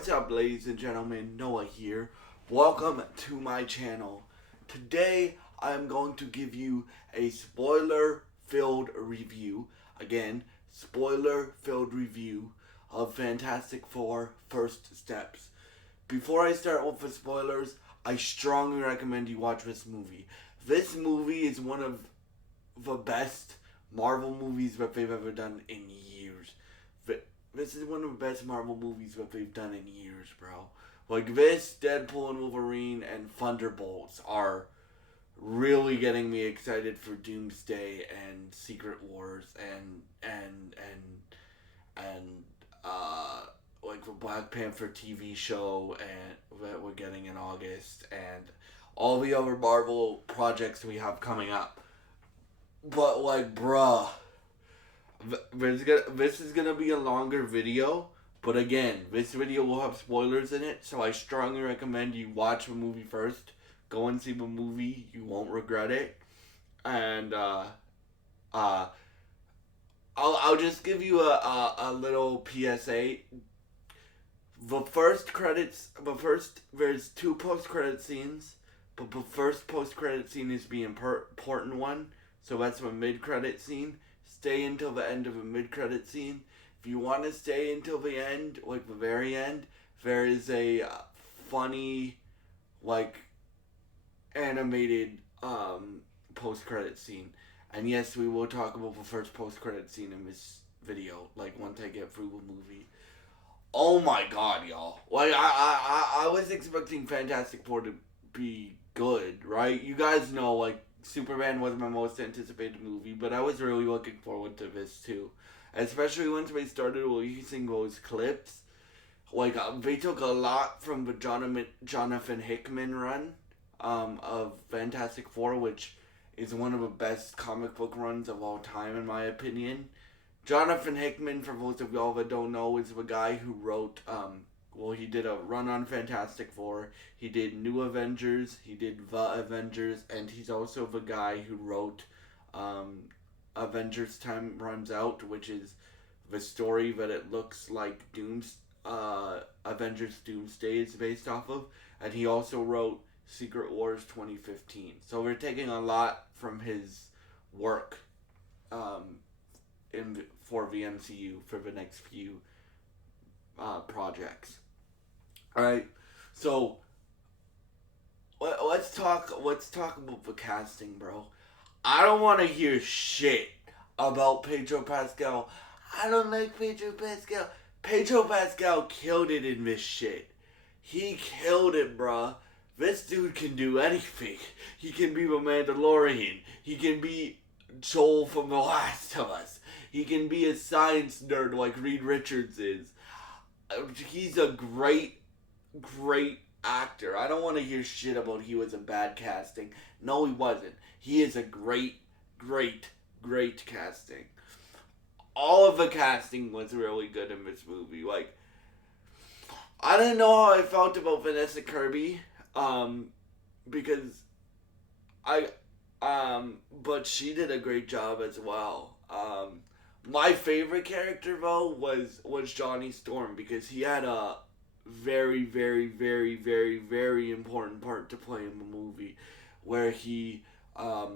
What's up, ladies and gentlemen? Noah here. Welcome to my channel. Today, I'm going to give you a spoiler-filled review. Again, spoiler-filled review of Fantastic Four First Steps. Before I start with the spoilers, I strongly recommend you watch this movie. This movie is one of the best Marvel movies that they've ever done in years. This is one of the best Marvel movies that they've done in years, bro. Like this, Deadpool and Wolverine and Thunderbolts are really getting me excited for Doomsday and Secret Wars and like the Black Panther TV show and that we're getting in August and all the other Marvel projects we have coming up. But like, bruh, this is gonna be a longer video, but again, this video will have spoilers in it, so I strongly recommend you watch the movie first. Go and see the movie; you won't regret it. And I'll just give you a little PSA. There's two post credit scenes, but the first post credit scene is the important one, so that's the mid credit scene. Stay until the end of a mid-credit scene. If you want to stay until the end, like the very end, there is a funny, like, animated post-credit scene. And yes, we will talk about the first post-credit scene in this video, like, once I get through the movie. Oh my god, y'all. Like, I was expecting Fantastic Four to be good, right? You guys know, like, Superman was my most anticipated movie, but I was really looking forward to this too. Especially once they started releasing those clips. Like, they took a lot from the Jonathan Hickman run of Fantastic Four, which is one of the best comic book runs of all time, in my opinion. Jonathan Hickman, for those of y'all that don't know, is the guy who wrote he did a run on Fantastic Four. He did New Avengers. He did The Avengers. And he's also the guy who wrote Avengers Time Runs Out, which is the story that it looks like Avengers Doomsday is based off of. And he also wrote Secret Wars 2015. So we're taking a lot from his work for the MCU for the next few projects. Alright, so let's talk about the casting, bro. I don't want to hear shit about Pedro Pascal. I don't like Pedro Pascal. Pedro Pascal killed it in this shit. He killed it, bruh. This dude can do anything. He can be the Mandalorian. He can be Joel from The Last of Us. He can be a science nerd like Reed Richards is. He's a great actor. I don't want to hear shit about he was a bad casting. No, he wasn't. He is a great casting. All of the casting was really good in this movie. Like, I didn't know how I felt about Vanessa Kirby, because but she did a great job as well. My favorite character though was Johnny Storm, because he had a very important part to play in the movie, where he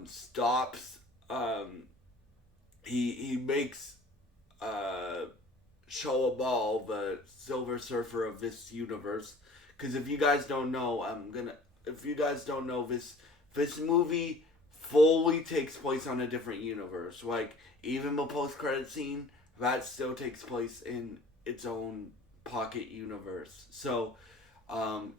stops he makes Showa Ball the Silver Surfer of this universe. Because if you guys don't know, this movie fully takes place on a different universe. Like, even the post-credit scene, that still takes place in its own pocket universe. So,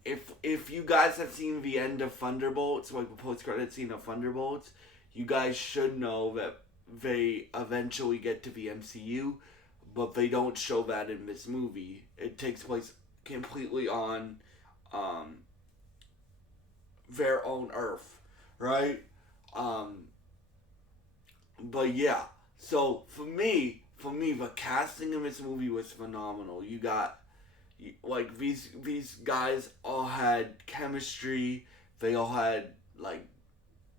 if you guys have seen the end of Thunderbolts, like the post-credit scene of Thunderbolts, you guys should know that they eventually get to the MCU, but they don't show that in this movie. It takes place completely on their own Earth, right? But yeah, so for me, the casting in this movie was phenomenal. You got, like, these guys all had chemistry. They all had, like,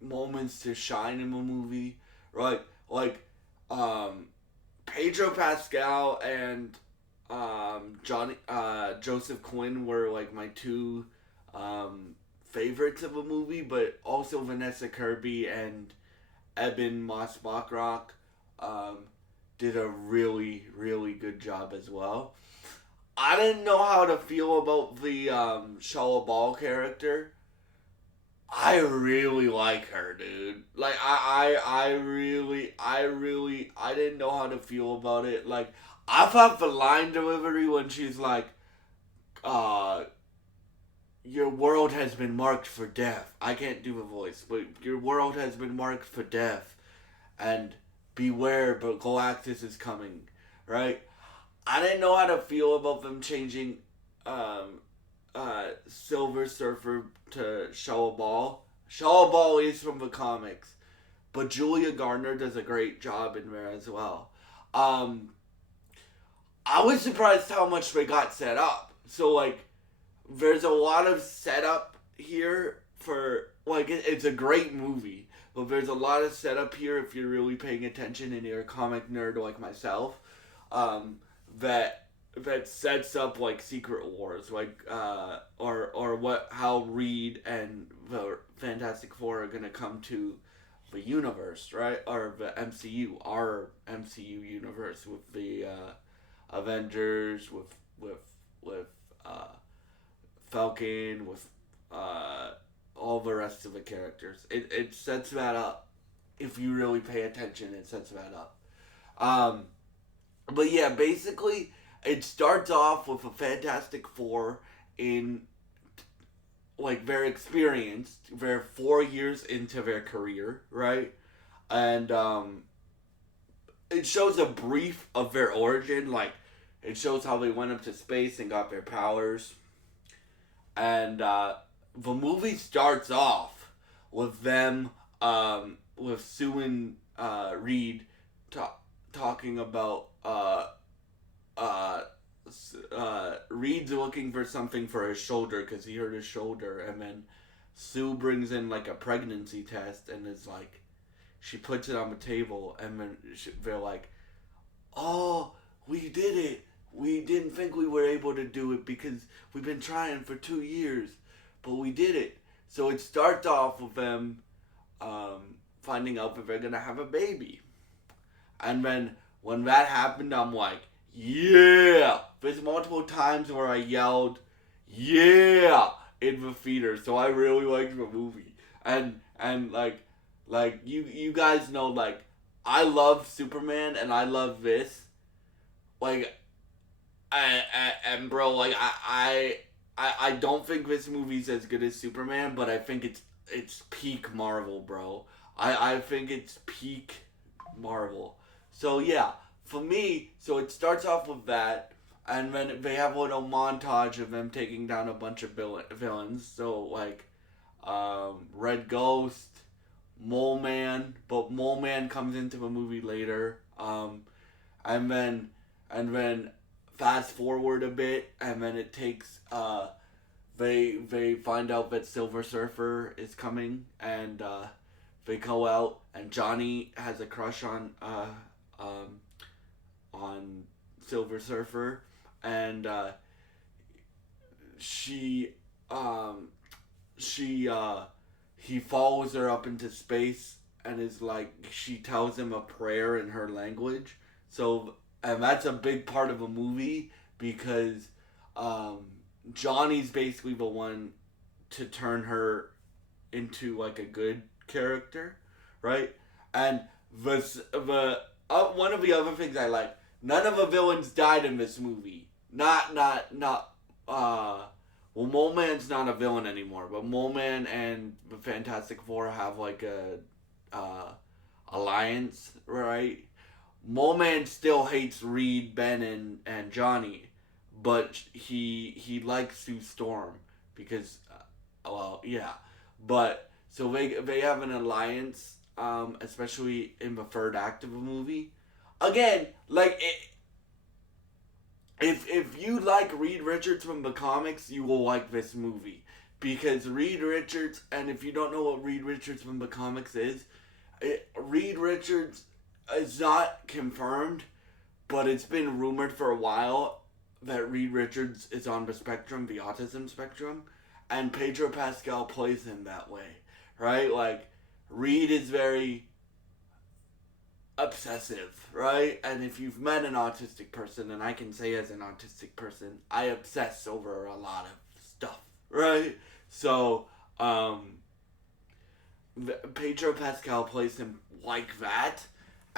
moments to shine in the movie, right? Like, Pedro Pascal and Joseph Quinn were like my two favorites of a movie, but also Vanessa Kirby and Eben Moss Bachrach um, did a really, really good job as well. I didn't know how to feel about the Shala Ball character. I really like her, dude. Like I didn't know how to feel about it. Like I thought the line delivery when she's like, uh, "Your world has been marked for death." I can't do a voice, but your world has been marked for death, and beware, but Galactus is coming, right? I didn't know how to feel about them changing um, Silver Surfer to Shaw Ball. Shaw Ball is from the comics, but Julia Gardner does a great job in there as well. Um, I was surprised how much they got set up. So like, there's a lot of setup here for like it's a great movie, but there's a lot of setup here if you're really paying attention and you're a comic nerd like myself. Um, that that sets up like Secret Wars, like or what how Reed and the Fantastic Four are gonna come to the universe, right? Or the MCU, our MCU universe with the Avengers, with uh, Falcon, with uh, all the rest of the characters. It sets that up. If you really pay attention, it sets that up. Um, but yeah, basically, it starts off with a Fantastic Four in like they're experienced. They're 4 years into their career, right? And it shows a brief of their origin. Like it shows how they went up to space and got their powers. And the movie starts off with them with Sue and Reed talking about uh, Reed's looking for something for his shoulder because he hurt his shoulder, and then Sue brings in like a pregnancy test and is like, she puts it on the table, and then they're like, "Oh, we did it. We didn't think we were able to do it because we've been trying for 2 years, but we did it." So it starts off with them finding out that they're gonna have a baby, and then when that happened, I'm like, "Yeah!" There's multiple times where I yelled, "Yeah!" in the theater. So I really liked the movie, and like you guys know, like I love Superman and I love this. Like and bro, like I don't think this movie's as good as Superman, but I think it's peak Marvel, bro. I think it's peak Marvel. So yeah, for me, so it starts off with that, and then they have a little montage of them taking down a bunch of villains. So like, Red Ghost, Mole Man, but Mole Man comes into the movie later. And then fast forward a bit, and then it takes they find out that Silver Surfer is coming, and they go out, and Johnny has a crush um, on Silver Surfer, and she um, she he follows her up into space and is like, she tells him a prayer in her language. So and that's a big part of a movie because um, Johnny's basically the one to turn her into like a good character, right? And the one of the other things I like, none of the villains died in this movie. Not well, Mole Man's not a villain anymore, but Mole Man and the Fantastic Four have like a alliance, right? Mole Man still hates Reed, Ben, and Johnny, but he likes Sue Storm because, well, yeah. But so they have an alliance, especially in the third act of the movie. Again, like if you like Reed Richards from the comics, you will like this movie because Reed Richards, and if you don't know what Reed Richards from the comics is, Reed Richards is not confirmed, but it's been rumored for a while that Reed Richards is on the spectrum, the autism spectrum, and Pedro Pascal plays him that way, right? Like, Reed is very obsessive, right? And if you've met an autistic person, and I can say as an autistic person, I obsess over a lot of stuff, right? So, Pedro Pascal plays him like that.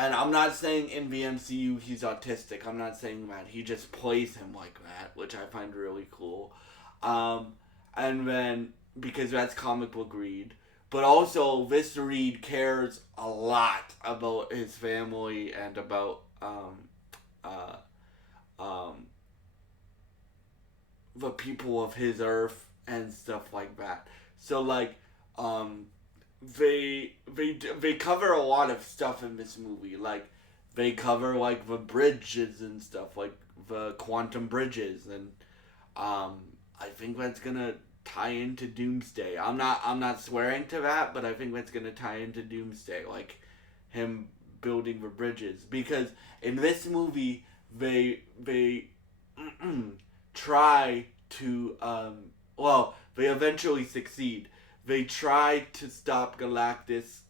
And I'm not saying in the MCU he's autistic. I'm not saying that. He just plays him like that, which I find really cool. And then, because that's comic book Reed. But also, this Reed cares a lot about his family and about uh, um, the people of his earth and stuff like that. So, like, um, they cover a lot of stuff in this movie. Like, they cover like the bridges and stuff, like the quantum bridges, and I think that's gonna tie into Doomsday. I'm not swearing to that, but I think that's gonna tie into Doomsday, like him building the bridges, because in this movie they try to they eventually succeed. They try to stop Galactus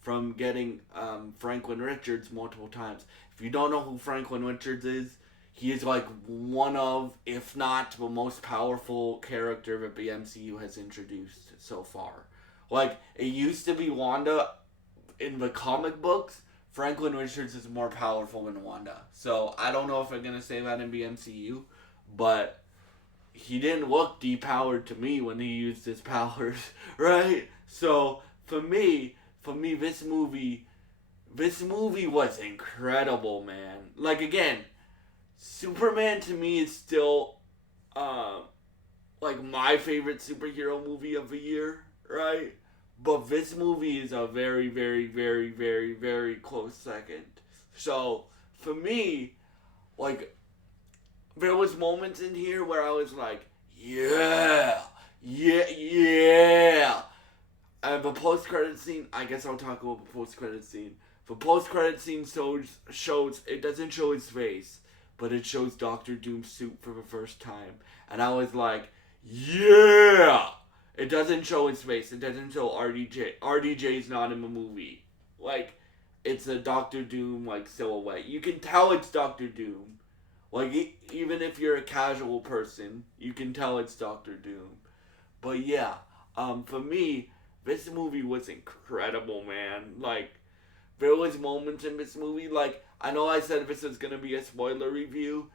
from getting Franklin Richards multiple times. If you don't know who Franklin Richards is, he is like one of, if not the most powerful character that the MCU has introduced so far. Like, it used to be Wanda in the comic books. Franklin Richards is more powerful than Wanda. So I don't know if I'm gonna say that in the MCU, but he didn't look depowered to me when he used his powers, right? So for me, this movie was incredible, man. Like, again, Superman to me is still, like, my favorite superhero movie of the year, right? But this movie is a very, very, very, very, very close second. So for me, like, there was moments in here where I was like, yeah, yeah, yeah. And the post-credit scene, I guess I'll talk about the post-credit scene. The post-credit scene shows, it doesn't show his face, but it shows Doctor Doom's suit for the first time. And I was like, yeah! It doesn't show his face. It doesn't show RDJ. RDJ's not in the movie. Like, it's a Doctor Doom, like, silhouette. You can tell it's Doctor Doom. Like, even if you're a casual person, you can tell it's Doctor Doom. But yeah, for me, this movie was incredible, man. Like, there was moments in this movie, like, I know I said this is gonna be a spoiler review.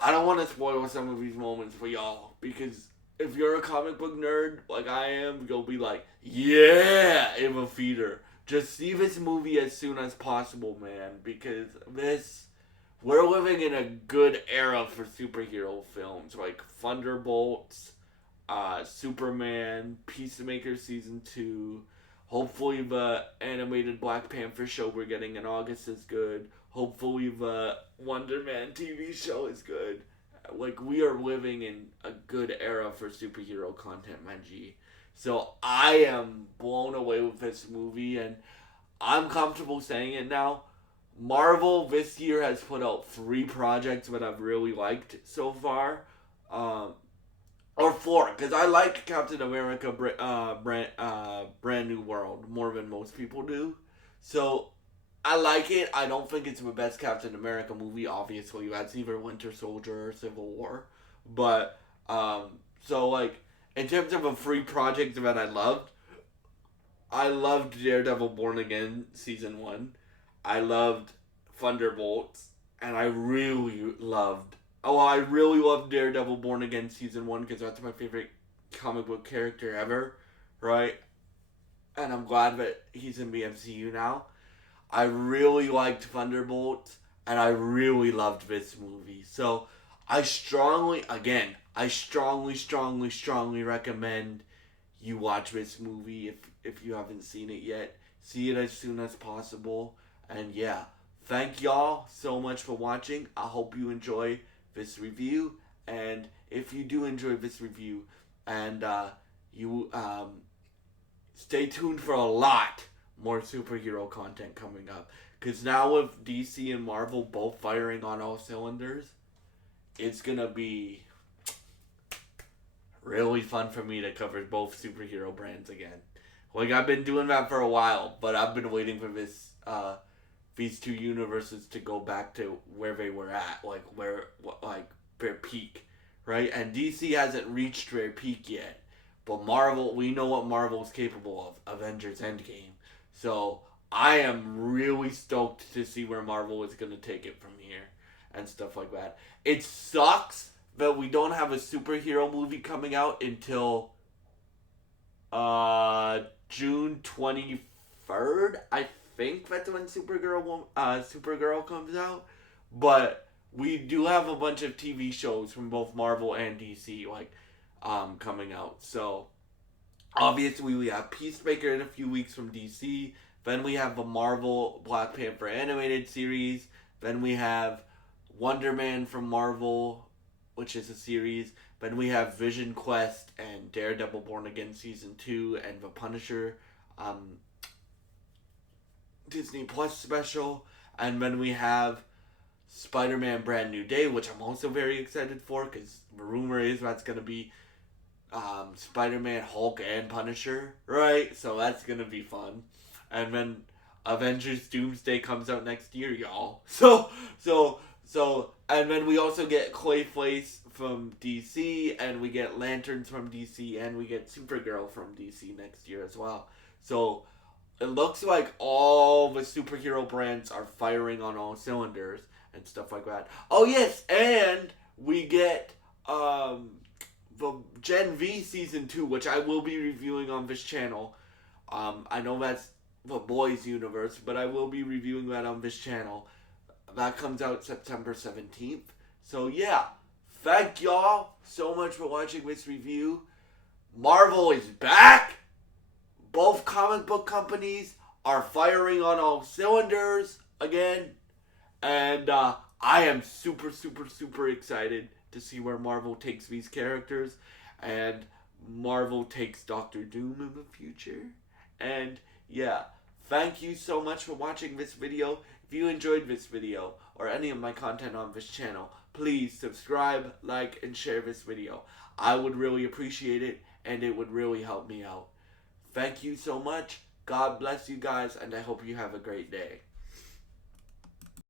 I don't want to spoil some of these moments for y'all, because if you're a comic book nerd, like I am, you'll be like, yeah, in the theater. Just see this movie as soon as possible, man, because we're living in a good era for superhero films, like Thunderbolts, Superman, Peacemaker Season 2. Hopefully the animated Black Panther show we're getting in August is good. Hopefully the Wonder Man TV show is good. Like, we are living in a good era for superhero content, my G. So I am blown away with this movie, and I'm comfortable saying it now. Marvel this year has put out 3 projects that I've really liked so far. Or 4, because I like Captain America Brand New World more than most people do. So, I like it. I don't think it's the best Captain America movie, obviously. That's either Winter Soldier or Civil War. But, so, like, in terms of a free project that I loved Daredevil Born Again Season 1. I loved Thunderbolts. And I really loved Daredevil Born Again Season 1, because that's my favorite comic book character ever, right? And I'm glad that he's in the MCU now. I really liked Thunderbolts, and I really loved this movie. So, I strongly recommend you watch this movie if you haven't seen it yet. See it as soon as possible. And yeah, thank y'all so much for watching. I hope you enjoy this review, and if you do enjoy this review, and you stay tuned for a lot more superhero content coming up, because now with DC and Marvel both firing on all cylinders, it's gonna be really fun for me to cover both superhero brands again. Like, I've been doing that for a while, but I've been waiting for these two universes to go back to where they were at, like their peak, right? And DC hasn't reached their peak yet, but Marvel, we know what Marvel's capable of, Avengers Endgame. So I am really stoked to see where Marvel is gonna take it from here and stuff like that. It sucks that we don't have a superhero movie coming out until June 23rd. I think that's when Supergirl comes out. But we do have a bunch of TV shows from both Marvel and DC coming out. So obviously we have Peacemaker in a few weeks from DC. Then we have the Marvel Black Panther animated series. Then we have Wonder Man from Marvel, which is a series. Then we have Vision Quest and Daredevil Born Again Season 2 and The Punisher Disney Plus special. And then we have Spider-Man Brand New Day, which I'm also very excited for because the rumor is that's going to be Spider-Man, Hulk, and Punisher, right? So that's going to be fun. And then Avengers Doomsday comes out next year, y'all. So, and then we also get Clayface from DC, and we get Lanterns from DC, and we get Supergirl from DC next year as well. So it looks like all the superhero brands are firing on all cylinders and stuff like that. Oh yes, and we get the Gen V Season 2, which I will be reviewing on this channel. I know that's the Boys universe, but I will be reviewing that on this channel. That comes out September 17th. So yeah, thank y'all so much for watching this review. Marvel is back. Both comic book companies are firing on all cylinders again. And I am super, super, super excited to see where Marvel takes these characters. And Marvel takes Doctor Doom in the future. And yeah, thank you so much for watching this video. If you enjoyed this video or any of my content on this channel, please subscribe, like, and share this video. I would really appreciate it, and it would really help me out. Thank you so much. God bless you guys, and I hope you have a great day.